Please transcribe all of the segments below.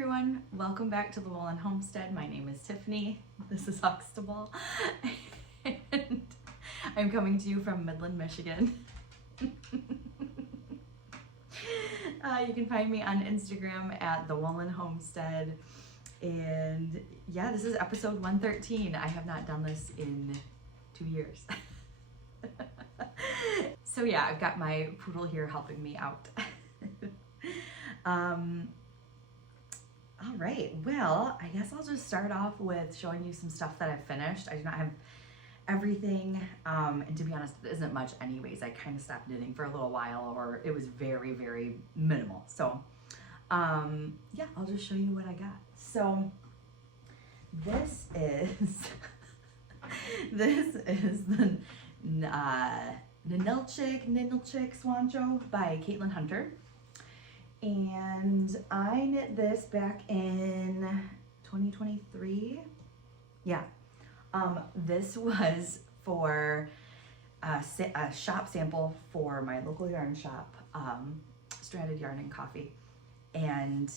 everyone, welcome back to the Woolen Homestead. My name is Tiffany. This is Huxtable, and I'm coming to you from Midland, Michigan. You can find me on Instagram at the Woolen Homestead, and yeah, this is episode 113. I have not done this in 2 years. So yeah, I've got my poodle here helping me out. All right, well, I guess I'll just start off with showing you some stuff that I've finished. I do not have everything, and to be honest, it isn't much anyways. I kind of stopped knitting for a little while, or it was very, very minimal. So, yeah, I'll just show you what I got. So, this is, the Ninilchik Swancho by Caitlin Hunter. And I knit this back in 2023. Yeah. This was for a shop sample for my local yarn shop, Stranded Yarn and Coffee. And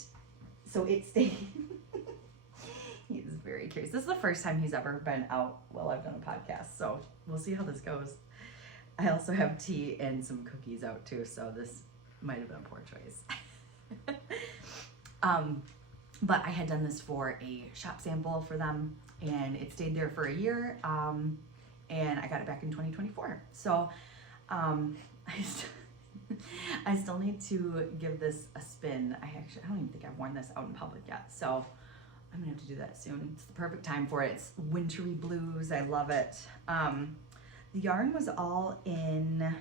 so it stayed. He's very curious. This is the first time he's ever been out while I've done a podcast, so we'll see how this goes. I also have tea and some cookies out too, so this might have been a poor choice. But I had done this for a shop sample for them, and it stayed there for a year, and I got it back in 2024. So I still need to give this a spin. I don't even think I've worn this out in public yet, so I'm gonna have to do that soon. It's the perfect time for it. It's wintry blues. I love it. The yarn was all in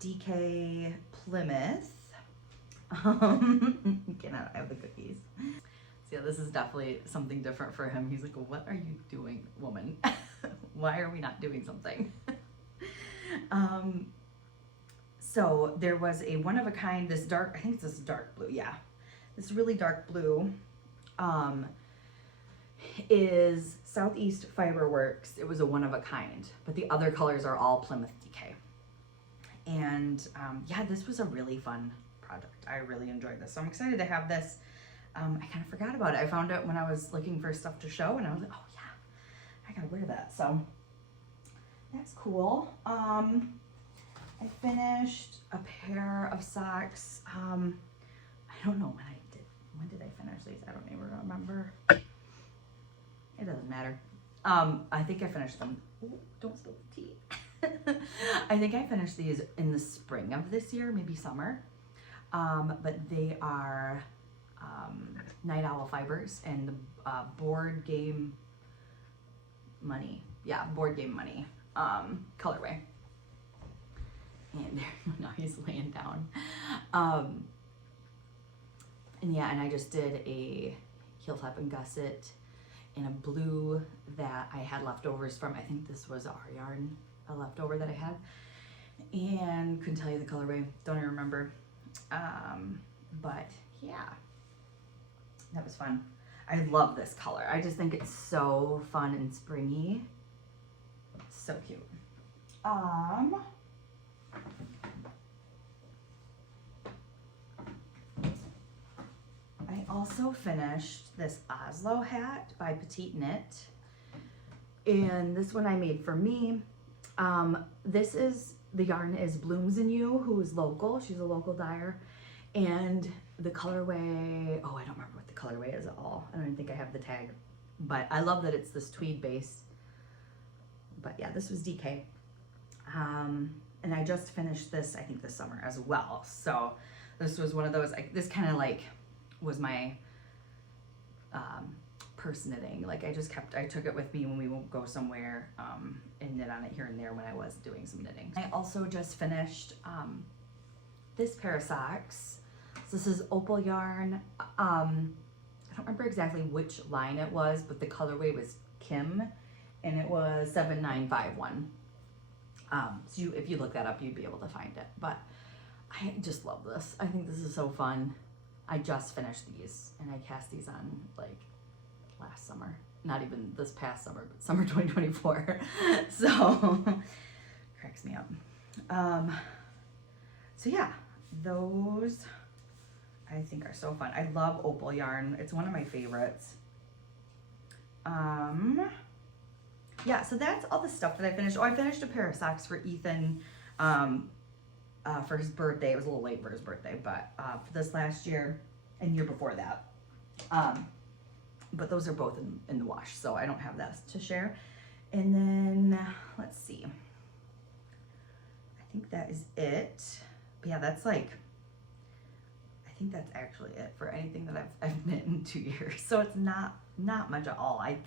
DK Plymouth. I have the cookies. So yeah, this is definitely something different for him. He's like, what are you doing, woman? Why are we not doing something? So there was a one of a kind, this dark, I think it's this dark blue, yeah. This really dark blue is Southeast Fiberworks. It was a one of a kind, but the other colors are all Plymouth DK. And yeah, this was a really fun project. I really enjoyed this. So I'm excited to have this. I kind of forgot about it. I found it when I was looking for stuff to show, and I was like, oh yeah, I gotta wear that. So that's cool. I finished a pair of socks. I don't know when I did. When did I finish these? I don't even remember. It doesn't matter. I think I finished them. Ooh, don't spill the tea. I think I finished these in the spring of this year, maybe summer. But they are Night Owl fibers and the Board Game Money. Yeah, Board Game Money colorway. And now he's laying down. And yeah, and I just did a heel flap and gusset in a blue that I had leftovers from, I think this was our yarn, a leftover that I had. And couldn't tell you the colorway, don't even remember. But yeah, that was fun. I love this color. I just think it's so fun and springy. So cute. I also finished this Oslo hat by Petite Knit. And this one I made for me. This is, the yarn is Blooms in You, who is local. She's a local dyer. And the colorway, oh, I don't remember what the colorway is at all. I don't even think I have the tag. But I love that it's this tweed base. But yeah, this was DK. And I just finished this, I think, this summer as well. So this was one of those, this kind of like was my purse knitting. Like I took it with me when we won't go somewhere and knit on it here and there when I was doing some knitting. I also just finished this pair of socks. So this is Opal yarn. I don't remember exactly which line it was, but the colorway was Kim, and it was 7951. So if you look that up, you'd be able to find it. But I just love this. I think this is so fun. I just finished these, and I cast these on like last summer. Not even this past summer, but summer 2024. So cracks me up. So yeah, those I think are so fun. I love opal yarn. It's one of my favorites. Yeah, so that's all the stuff that I finished. Oh, I finished a pair of socks for Ethan for his birthday. It was a little late for his birthday, but for this last year and year before that. But those are both in the wash, so I don't have that to share. And then, let's see. I think that is it. But yeah, that's like, I think that's actually it for anything that I've knit in 2 years. So it's not much at all. I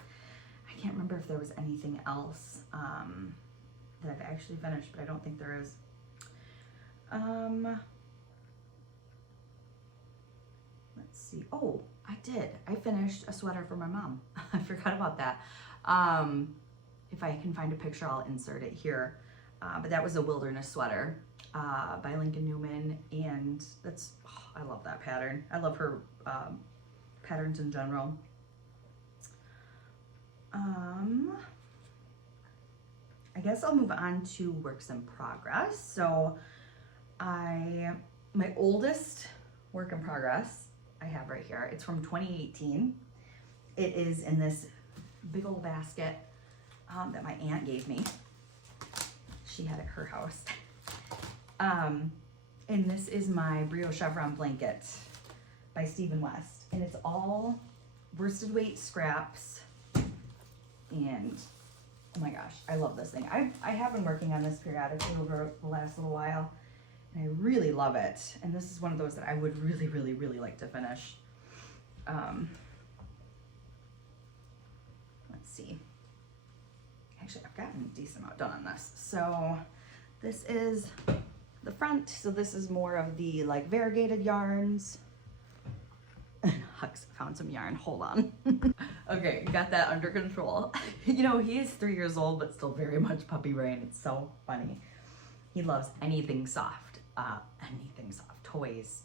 can't remember if there was anything else that I've actually finished, but I don't think there is. Let's see. Oh, I did. I finished a sweater for my mom. I forgot about that. If I can find a picture, I'll insert it here. But that was a wilderness sweater by Lincoln Newman, and that's, oh, I love that pattern. I love her patterns in general. I guess I'll move on to works in progress. So my oldest work in progress I have right here. It's from 2018. It is in this big old basket that my aunt gave me. She had at her house. And this is my Brio Chevron blanket by Stephen West. And it's all worsted weight scraps. And oh my gosh, I love this thing. I have been working on this periodically over the last little while, and I really love it. And this is one of those that I would really, really, really like to finish. Let's see. Actually, I've gotten a decent amount done on this. So this is the front. So this is more of the like variegated yarns. Hux found some yarn, hold on. Okay, got that under control. You know, he is 3 years old, but still very much puppy brain. It's so funny. He loves anything soft, toys,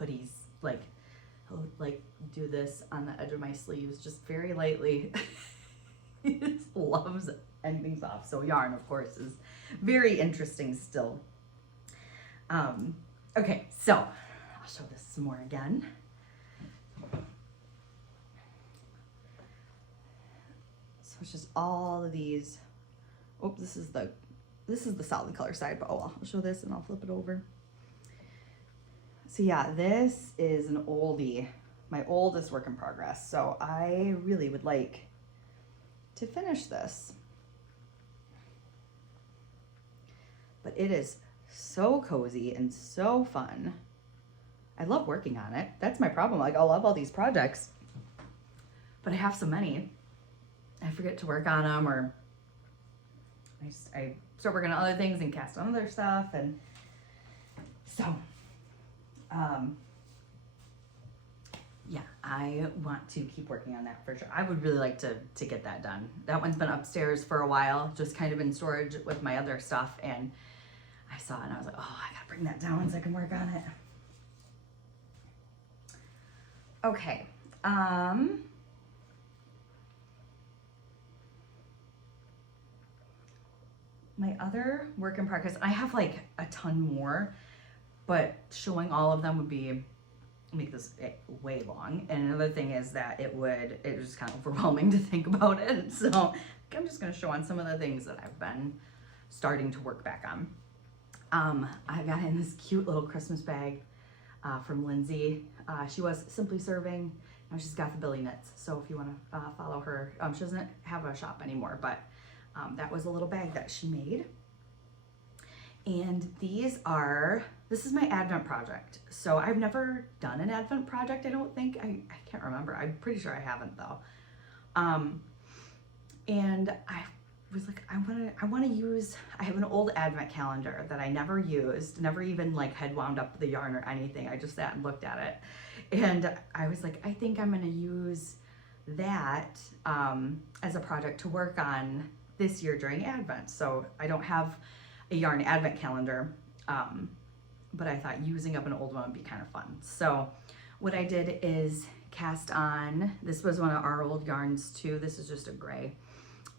hoodies, like, he'll like do this on the edge of my sleeves, just very lightly. He just loves anything soft. So yarn, of course, is very interesting still. Okay, so I'll show this some more again. So it's just all of these. Oh, this is the solid color side, but oh well, I'll show this and I'll flip it over. So yeah, this is an oldie, my oldest work in progress. So I really would like to finish this. But it is so cozy and so fun. I love working on it. That's my problem. Like, I love all these projects, but I have so many. I forget to work on them, or I start working on other things and cast on other stuff. And so, yeah, I want to keep working on that for sure. I would really like to get that done. That one's been upstairs for a while, just kind of in storage with my other stuff. And I saw it and I was like, oh, I gotta bring that down so I can work on it. Okay. My other work in progress, I have like a ton more, but showing all of them would make this way long. And another thing is that it was just kind of overwhelming to think about it. So I'm just gonna show on some of the things that I've been starting to work back on. I got in this cute little Christmas bag from Lindsay. She was Simply Serving. Now she's got the Billy Knits. So if you want to follow her, she doesn't have a shop anymore, but that was a little bag that she made. And this is my Advent project. So I've never done an Advent project, I don't think. I can't remember. I'm pretty sure I haven't though. And I was like, I want to use, I have an old Advent calendar that I never used, never even like had wound up the yarn or anything. I just sat and looked at it. And I was like, I think I'm going to use that as a project to work on this year during Advent. So I don't have a yarn Advent calendar, but I thought using up an old one would be kind of fun. So what I did is cast on, this was one of our old yarns too. This is just a gray.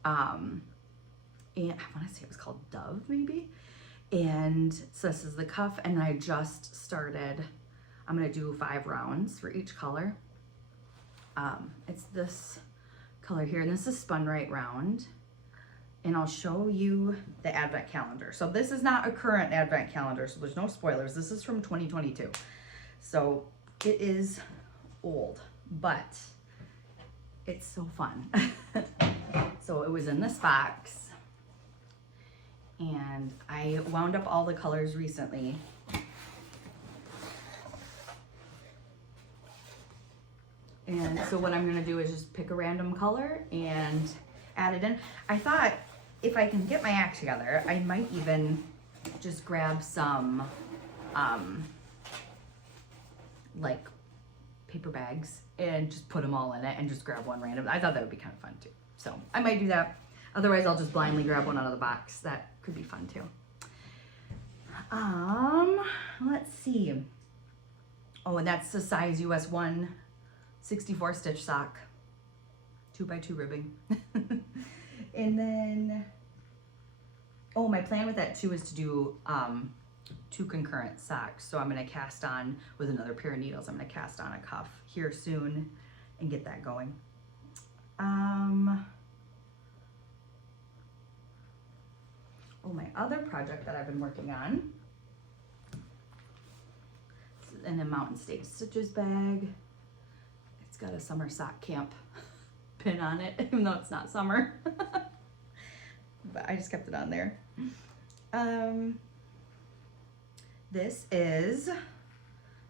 And I want to say it was called Dove maybe. And so this is the cuff, and I just started I'm gonna do 5 rounds for each color. It's this color here, and this is spun right round. And I'll show you the advent calendar. So this is not a current advent calendar, so there's no spoilers. This is from 2022. So it is old, but it's so fun. So it was in this box, and I wound up all the colors recently. And so what I'm gonna do is just pick a random color and add it in. I thought if I can get my act together, I might even just grab some like paper bags and just put them all in it and just grab one random. I thought that would be kind of fun too. So I might do that. Otherwise I'll just blindly grab one out of the box. That could be fun too. Let's see. Oh, and that's the size US 1 64 stitch sock, 2x2 ribbing. And then, oh, my plan with that too is to do 2 concurrent socks. So I'm gonna cast on with another pair of needles. I'm gonna cast on a cuff here soon and get that going. Oh, my other project that I've been working on is in a Mountain State Stitches bag. It's got a summer sock camp pin on it, even though it's not summer. But I just kept it on there. This is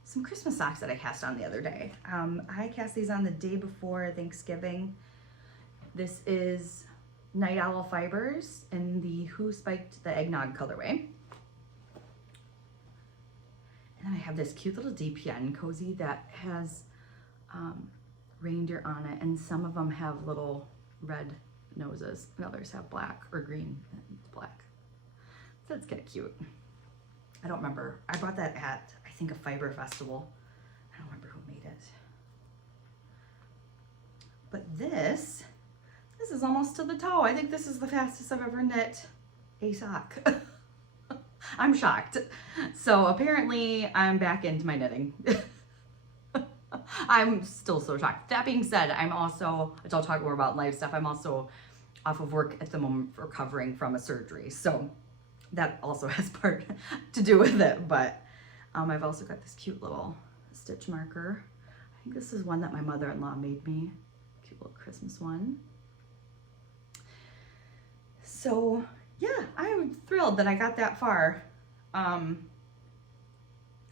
some Christmas socks that I cast on the other day. I cast these on the day before Thanksgiving. This is Night Owl Fibers in the Who Spiked the Eggnog colorway. And then I have this cute little DPN cozy that has reindeer on it, and some of them have little red noses and others have black or green. It's black. So it's kind of cute. I don't remember. I bought that at, I think, a fiber festival. I don't remember who made it. But this is almost to the toe. I think this is the fastest I've ever knit a sock. I'm shocked. So apparently I'm back into my knitting. I'm still so shocked. That being said, I'm also, which I'll talk more about live stuff, I'm also off of work at the moment recovering from a surgery. So that also has part to do with it. But I've also got this cute little stitch marker. I think this is one that my mother-in-law made me. Cute little Christmas one. So yeah, I'm thrilled that I got that far. Oh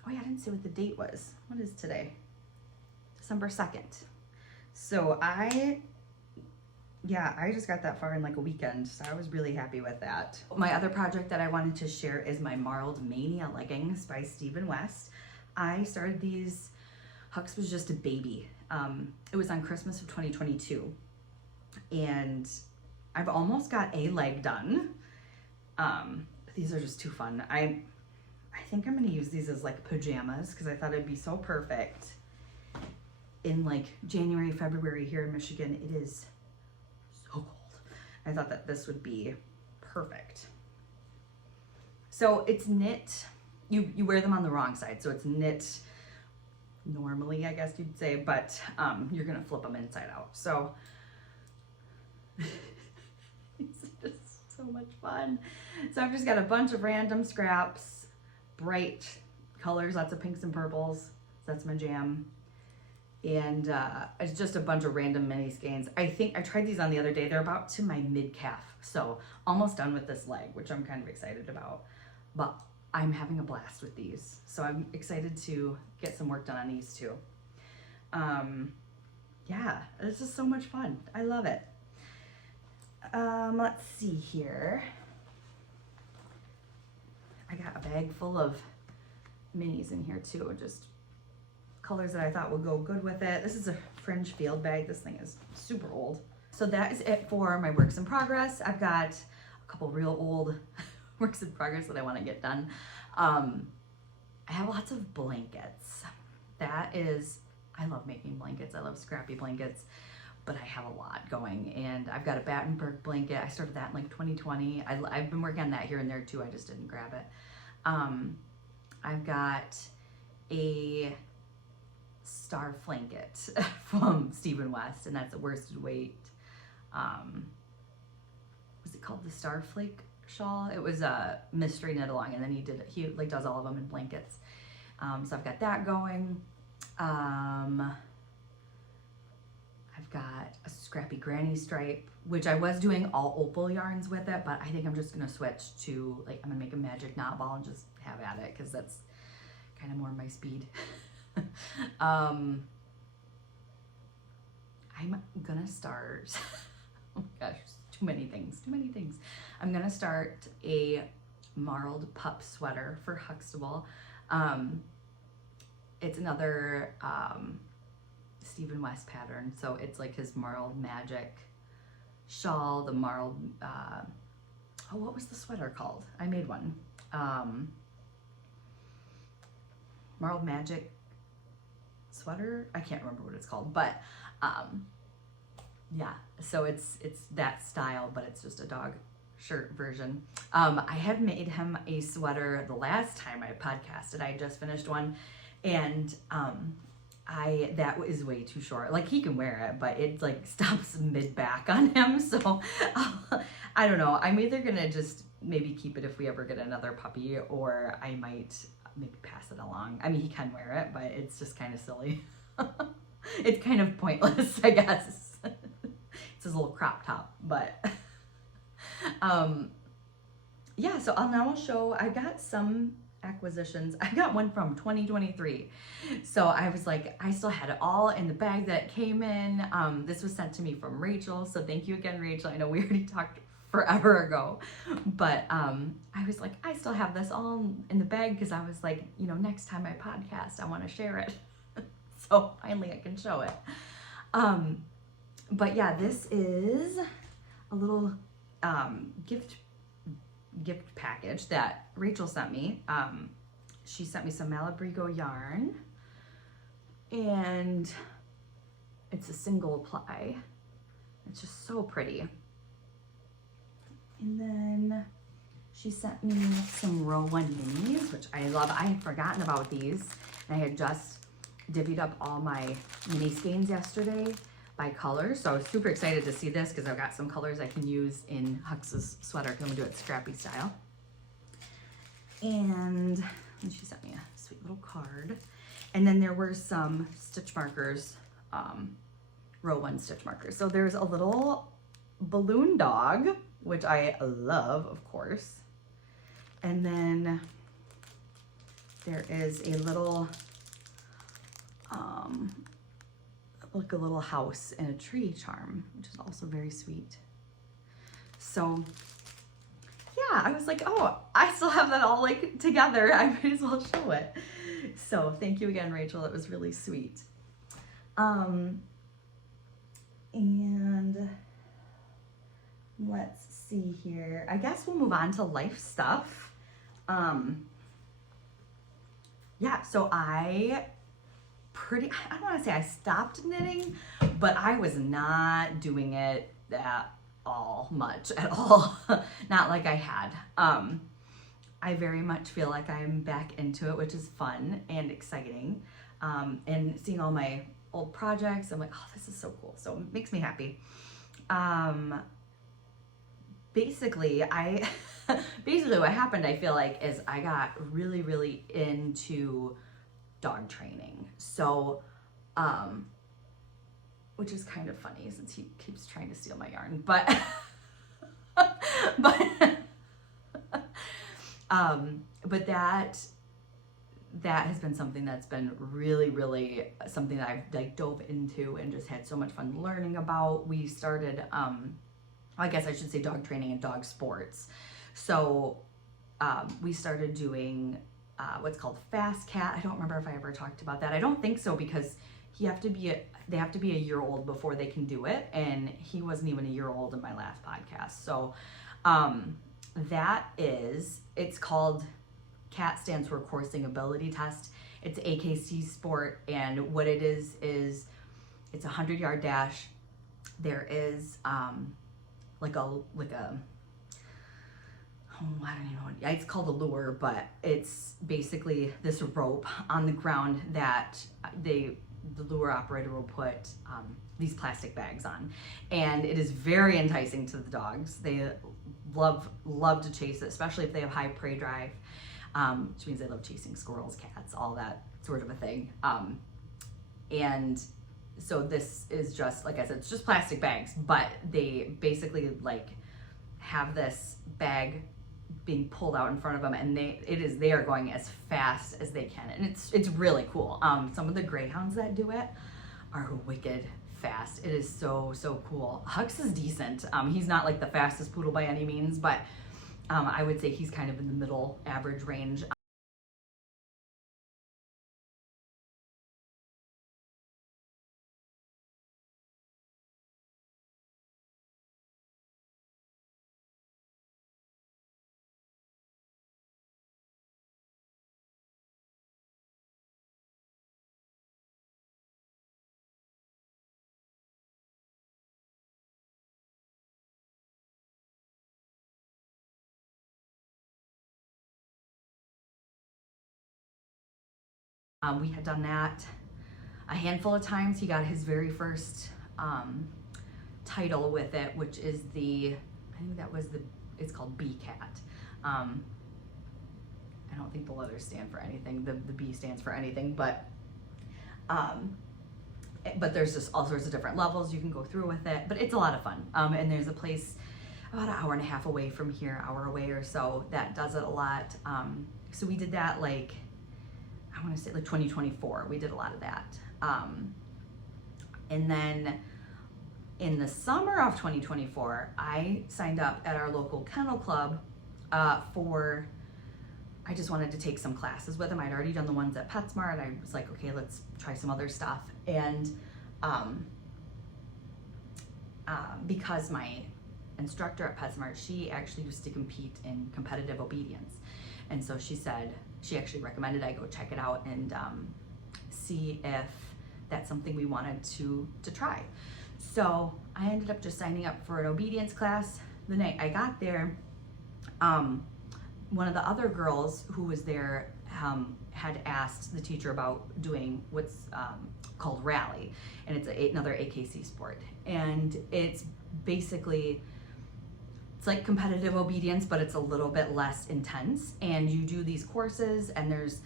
yeah, I didn't say what the date was. What is today? December 2nd. So I just got that far in like a weekend, so I was really happy with that. My other project that I wanted to share is my Marled Mania leggings by Stephen West. I started these, Hux was just a baby. It was on Christmas of 2022, and I've almost got a leg done. These are just too fun. I think I'm gonna use these as like pajamas because I thought it'd be so perfect in like January, February here in Michigan. It is so cold. I thought that this would be perfect. So it's knit, you wear them on the wrong side. So it's knit normally, I guess you'd say, but you're gonna flip them inside out. So it's just so much fun. So I've just got a bunch of random scraps, bright colors, lots of pinks and purples. So that's my jam. And it's just a bunch of random mini skeins. I think I tried these on the other day. They're about to my mid calf. So almost done with this leg, which I'm kind of excited about. But I'm having a blast with these. So I'm excited to get some work done on these too. Yeah, it's just so much fun. I love it. Let's see here. I got a bag full of minis in here too, just colors that I thought would go good with it. This is a fringe field bag. This thing is super old. So that is it for my works in progress. I've got a couple real old works in progress that I want to get done. I have lots of blankets. That is, I love making blankets. I love scrappy blankets, but I have a lot going. And I've got a Battenberg blanket. I started that in like 2020. I've been working on that here and there too. I just didn't grab it. I've got a Star Flanket from Stephen West, and that's a worsted weight. Was it called the Star Flake shawl? It was a mystery knit along, and then he like does all of them in blankets. So I've got that going. I've got a scrappy granny stripe, which I was doing all opal yarns with it, but I think I'm just gonna switch to, like, I'm gonna make a magic knot ball and just have at it, because that's kind of more my speed. I'm gonna start, oh my gosh, too many things. I'm gonna start a marled pup sweater for Huxtable. It's another Stephen West pattern, so it's like his marled magic shawl, the marled, what was the sweater called? I made one. Marled magic sweater, I can't remember what it's called, but yeah, so it's that style, but it's just a dog shirt version. I had made him a sweater the last time I podcasted. I just finished one, and that is way too short. Like, he can wear it, but it like stops mid back on him, so I don't know. I'm either gonna just maybe keep it if we ever get another puppy, or I might maybe pass it along. I mean, he can wear it, but it's just kind of silly. It's kind of pointless, I guess. It's his little crop top, but yeah, so I'll show, I got some acquisitions. I got one from 2023. So I was like, I still had it all in the bag that came in. This was sent to me from Rachel. So thank you again, Rachel. I know we already talked forever ago, but I was like, I still have this all in the bag, because I was like, you know, next time I podcast, I want to share it. So finally I can show it. But yeah, this is a little gift package that Rachel sent me. She sent me some Malabrigo yarn, and it's a single ply. It's just so pretty. And then she sent me some Row 1 minis, which I love. I had forgotten about these, and I had just divvied up all my mini skeins yesterday by color. So I was super excited to see this, because I've got some colors I can use in Hux's sweater, because I'm gonna do it scrappy style. And she sent me a sweet little card. And then there were some stitch markers, Row 1 stitch markers. So there's a little balloon dog, which I love, of course. And then there is a little, like a little house and a tree charm, which is also very sweet. So yeah, I was like, oh, I still have that all like together. I might as well show it. So thank you again, Rachel. It was really sweet. And let's see here. I guess we'll move on to life stuff. Yeah, so I don't want to say I stopped knitting, but I was not doing it that much at all. Not like I had. I very much feel like I'm back into it, which is fun and exciting. And seeing all my old projects, I'm like, oh, this is so cool. So it makes me happy. Basically what happened, I feel like, is I got really, really into dog training. So, which is kind of funny since he keeps trying to steal my yarn, but that has been something that's been really, really something that I've like dove into and just had so much fun learning about. We started, I guess I should say, dog training and dog sports. So we started doing what's called Fast Cat. I don't remember if I ever talked about that. I don't think so, because they have to be a year old before they can do it, and he wasn't even a year old in my last podcast. So it's called CAT, stands for Coursing Ability Test. It's AKC sport, and what it is it's a 100-yard dash. There is like a I don't even know, it's called a lure, but it's basically this rope on the ground that they the lure operator will put these plastic bags on, and it is very enticing to the dogs. They love to chase it, especially if they have high prey drive, which means they love chasing squirrels, cats, all that sort of a thing. And so this is just, like I said, it's just plastic bags, but they basically like have this bag being pulled out in front of them, and they are going as fast as they can, and it's really cool. Some of the greyhounds that do it are wicked fast. It is so cool. Hux is decent. He's not like the fastest poodle by any means, but I would say he's kind of in the middle average range. We had done that a handful of times. He got his very first title with it, which is I think that was it's called B Cat. I don't think the letters stand for anything. The B stands for anything, but there's just all sorts of different levels you can go through with it, but it's a lot of fun. And there's a place about an hour and a half away from here, hour away or so, that does it a lot. So we did that like, I want to say like 2024, we did a lot of that. And then in the summer of 2024, I signed up at our local kennel club I just wanted to take some classes with him. I'd already done the ones at PetSmart, and I was like, okay, let's try some other stuff. And because my instructor at PetSmart, she actually used to compete in competitive obedience. And so she actually recommended I go check it out and see if that's something we wanted to try. So I ended up just signing up for an obedience class. The night I got there, one of the other girls who was there had asked the teacher about doing what's called rally, and it's another AKC sport. And it's basically, it's like competitive obedience, but it's a little bit less intense. And you do these courses, and there's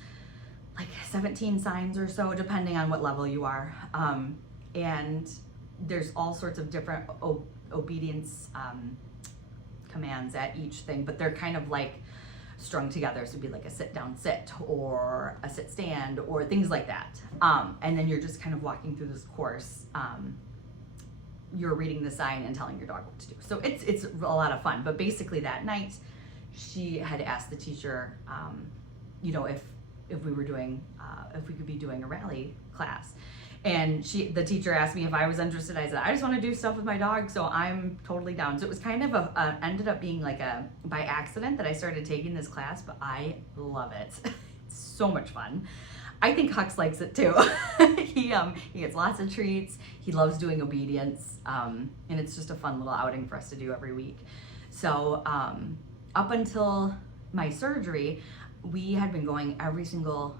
like 17 signs or so, depending on what level you are. And there's all sorts of different obedience commands at each thing, but they're kind of like strung together. So it'd be like a sit down sit or a sit stand or things like that. And then you're just kind of walking through this course. You're reading the sign and telling your dog what to do. So it's a lot of fun. But basically that night, she had asked the teacher, if we were doing, if we could be doing a rally class. And the teacher asked me if I was interested. I said, I just want to do stuff with my dog, so I'm totally down. So it was kind of ended up being like by accident that I started taking this class, but I love it. It's so much fun. I think Hux likes it too. He gets lots of treats. He loves doing obedience, and it's just a fun little outing for us to do every week. So up until my surgery, we had been going every single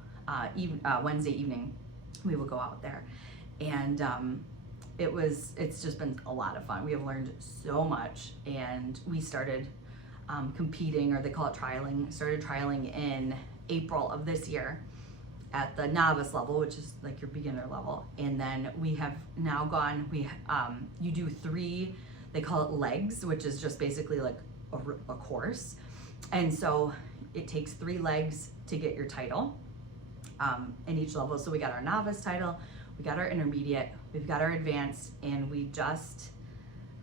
Wednesday evening. We would go out there, and it's just been a lot of fun. We have learned so much, and we started competing, or they call it trialing. Started trialing in April of this year at the novice level, which is like your beginner level. And then we have now gone, you do 3, they call it legs, which is just basically like a course. And so it takes 3 legs to get your title in each level. So we got our novice title, we got our intermediate, we've got our advanced, and we just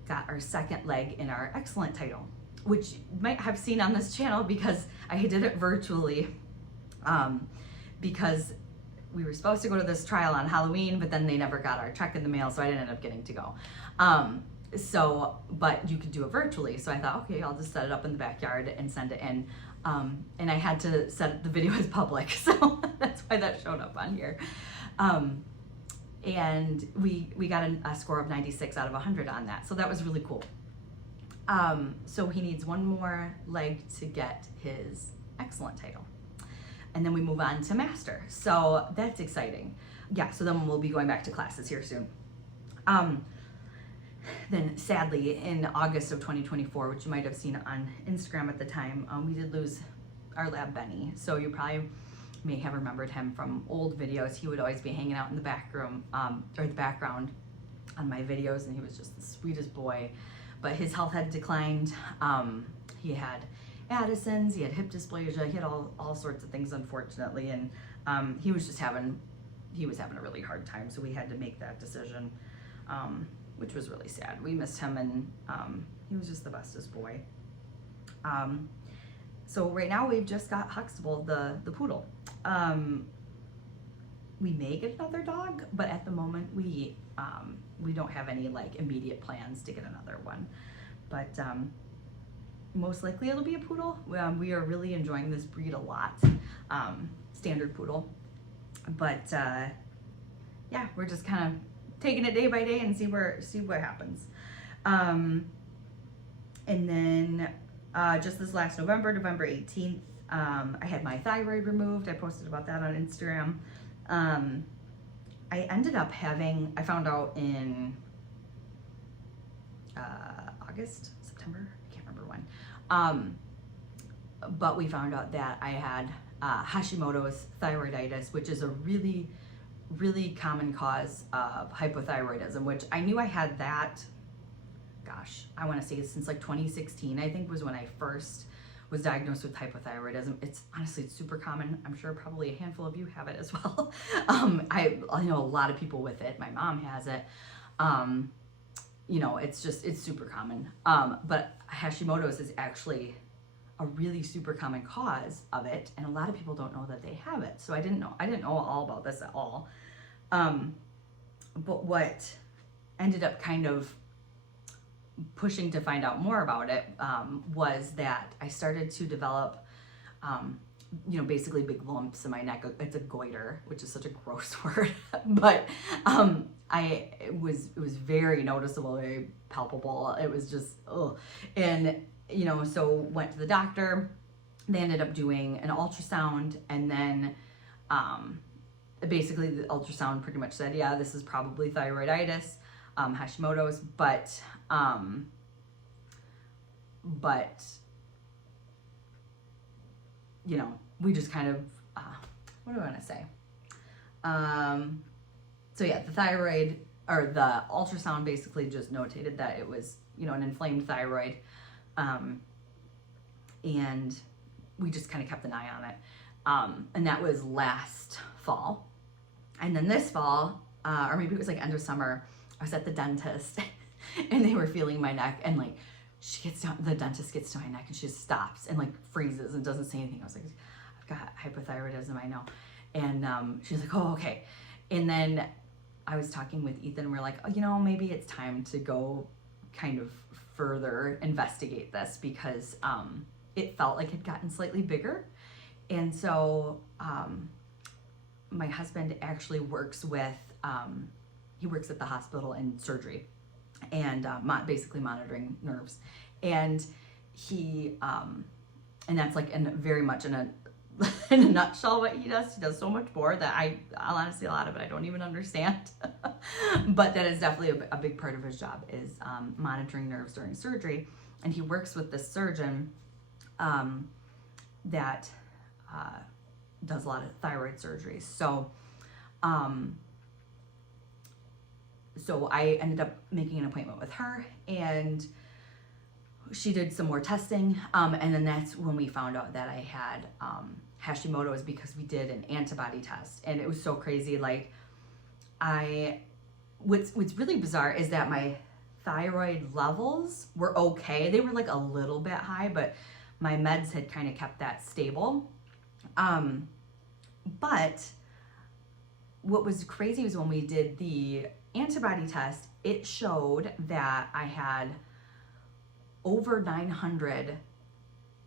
got our 2nd leg in our excellent title, which you might have seen on this channel because I did it virtually, because we were supposed to go to this trial on Halloween, but then they never got our check in the mail, so I didn't end up getting to go. But you could do it virtually. So I thought, okay, I'll just set it up in the backyard and send it in. And I had to set the video as public, so that's why that showed up on here. And we got a score of 96 out of 100 on that, so that was really cool. So he needs 1 more leg to get his excellent title. And then we move on to master. So that's exciting. yeah, so then we'll be going back to classes here soon. Then sadly in August of 2024, which you might have seen on Instagram at the time, we did lose our lab Benny. So you probably may have remembered him from old videos. He would always be hanging out in the back room, or the background on my videos, and he was just the sweetest boy. But his health had declined. He had Addison's, he had hip dysplasia, he had all sorts of things, unfortunately, and he was having a really hard time, so we had to make that decision, which was really sad. We missed him, and he was just the bestest boy. So right now we've just got Huxtable, the poodle. We may get another dog, but at the moment we don't have any like immediate plans to get another one. But most likely it'll be a poodle. We are really enjoying this breed a lot. Standard poodle. But yeah, we're just kind of taking it day by day and see what happens. And then just this last November 18th, I had my thyroid removed. I posted about that on Instagram. I ended up I found out in August, September, I can't remember when. But we found out that I had Hashimoto's thyroiditis, which is a really, really common cause of hypothyroidism, which I knew I had that, gosh, I want to say since like 2016, I think was when I first was diagnosed with hypothyroidism. It's honestly super common. I'm sure probably a handful of you have it as well. I know a lot of people with it. My mom has it. You know, it's super common. But Hashimoto's is actually a really super common cause of it, and a lot of people don't know that they have it. So I didn't know all about this at all. But what ended up kind of pushing to find out more about it was that I started to develop, you know, basically big lumps in my neck. It's a goiter, which is such a gross word, but it was very noticeable, very palpable. It was just, ugh. And, you know, so went to the doctor. They ended up doing an ultrasound, and then basically the ultrasound pretty much said, yeah, this is probably thyroiditis, Hashimoto's, but you know, we just kind of, what do I want to say? So yeah, the thyroid, or the ultrasound basically just notated that it was, you know, an inflamed thyroid. And we just kind of kept an eye on it. And that was last fall. And then this fall, or maybe it was like end of summer, I was at the dentist and they were feeling my neck, and like the dentist gets to my neck and she just stops and like freezes and doesn't say anything. I was like, I've got hypothyroidism, I know. And she's like, oh, okay. And then I was talking with Ethan, we're like, oh, you know, maybe it's time to go kind of further investigate this, because it felt like it had gotten slightly bigger. And so my husband actually works with, he works at the hospital in surgery, and basically monitoring nerves. And he, and that's like very much in a nutshell what he does. He does so much more that I'll honestly, a lot of it I don't even understand. But that is definitely a big part of his job, is monitoring nerves during surgery. And he works with this surgeon that does a lot of thyroid surgeries. So so I ended up making an appointment with her, and she did some more testing, and then that's when we found out that I had Hashimoto's, because we did an antibody test. And it was so crazy. Like, what's really bizarre is that my thyroid levels were okay. They were like a little bit high, but my meds had kind of kept that stable. But what was crazy was when we did the antibody test, it showed that I had over 900.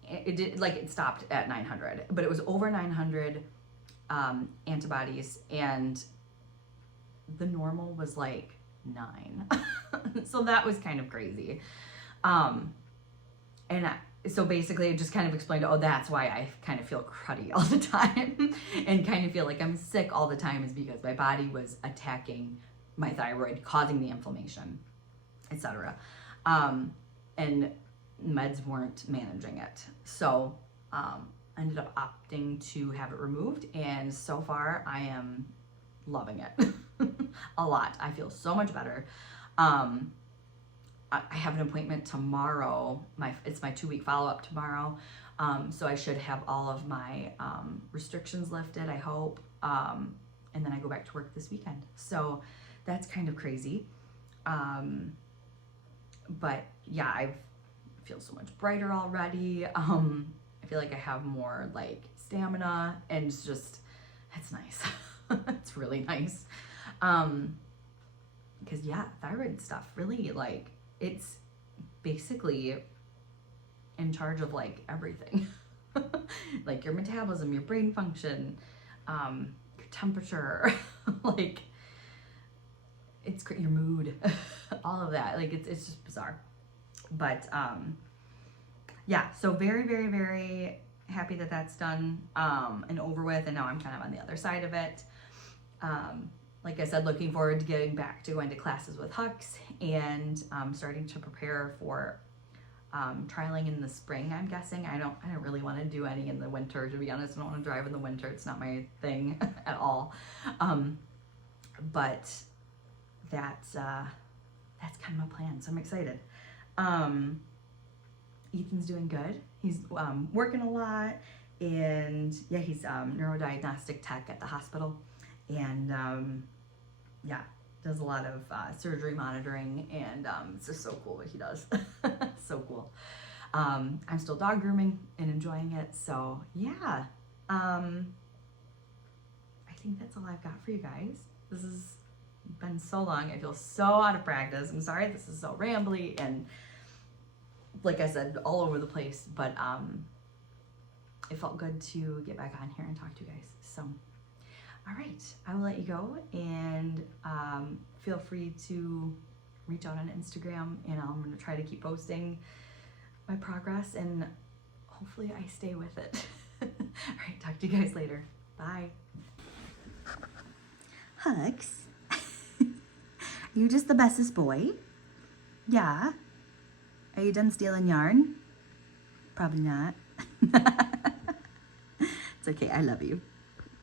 It stopped at 900, but it was over 900 antibodies, and the normal was like 9. So that was kind of crazy. And so basically it just kind of explained, oh, that's why I kind of feel cruddy all the time and kind of feel like I'm sick all the time, is because my body was attacking my thyroid, causing the inflammation, etc. And meds weren't managing it. So I ended up opting to have it removed, and so far I am loving it a lot. I feel so much better. I have an appointment tomorrow. It's my 2-week follow-up tomorrow. So I should have all of my restrictions lifted, I hope. And then I go back to work this weekend. So that's kind of crazy. But yeah, I feel so much brighter already. I feel like I have more like stamina, and it's nice. It's really nice. Because yeah, thyroid stuff really, like, it's basically in charge of like everything. Like your metabolism, your brain function, your temperature, like it's your mood, all of that. Like it's just bizarre. But yeah, so very, very, very happy that that's done and over with, and now I'm kind of on the other side of it. Like I said, looking forward to getting back to going to classes with Hux, and starting to prepare for trialing in the spring, I'm guessing. I don't really want to do any in the winter, to be honest. I don't want to drive in the winter. It's not my thing at all. But that's kind of my plan, so I'm excited. Ethan's doing good. He's working a lot, and yeah, he's neurodiagnostic tech at the hospital, and yeah, does a lot of surgery monitoring, and it's just so cool what he does. So cool. I'm still dog grooming and enjoying it, so yeah. I think that's all I've got for you guys. This has been so long. I feel so out of practice. I'm sorry this is so rambly and, like I said, all over the place, but it felt good to get back on here and talk to you guys. So all right, I will let you go, and feel free to reach out on Instagram, and I'm going to try to keep posting my progress, and hopefully I stay with it. All right, talk to you guys later. Bye. Hux, you just the bestest boy? Yeah. Are you done stealing yarn? Probably not. It's okay, I love you.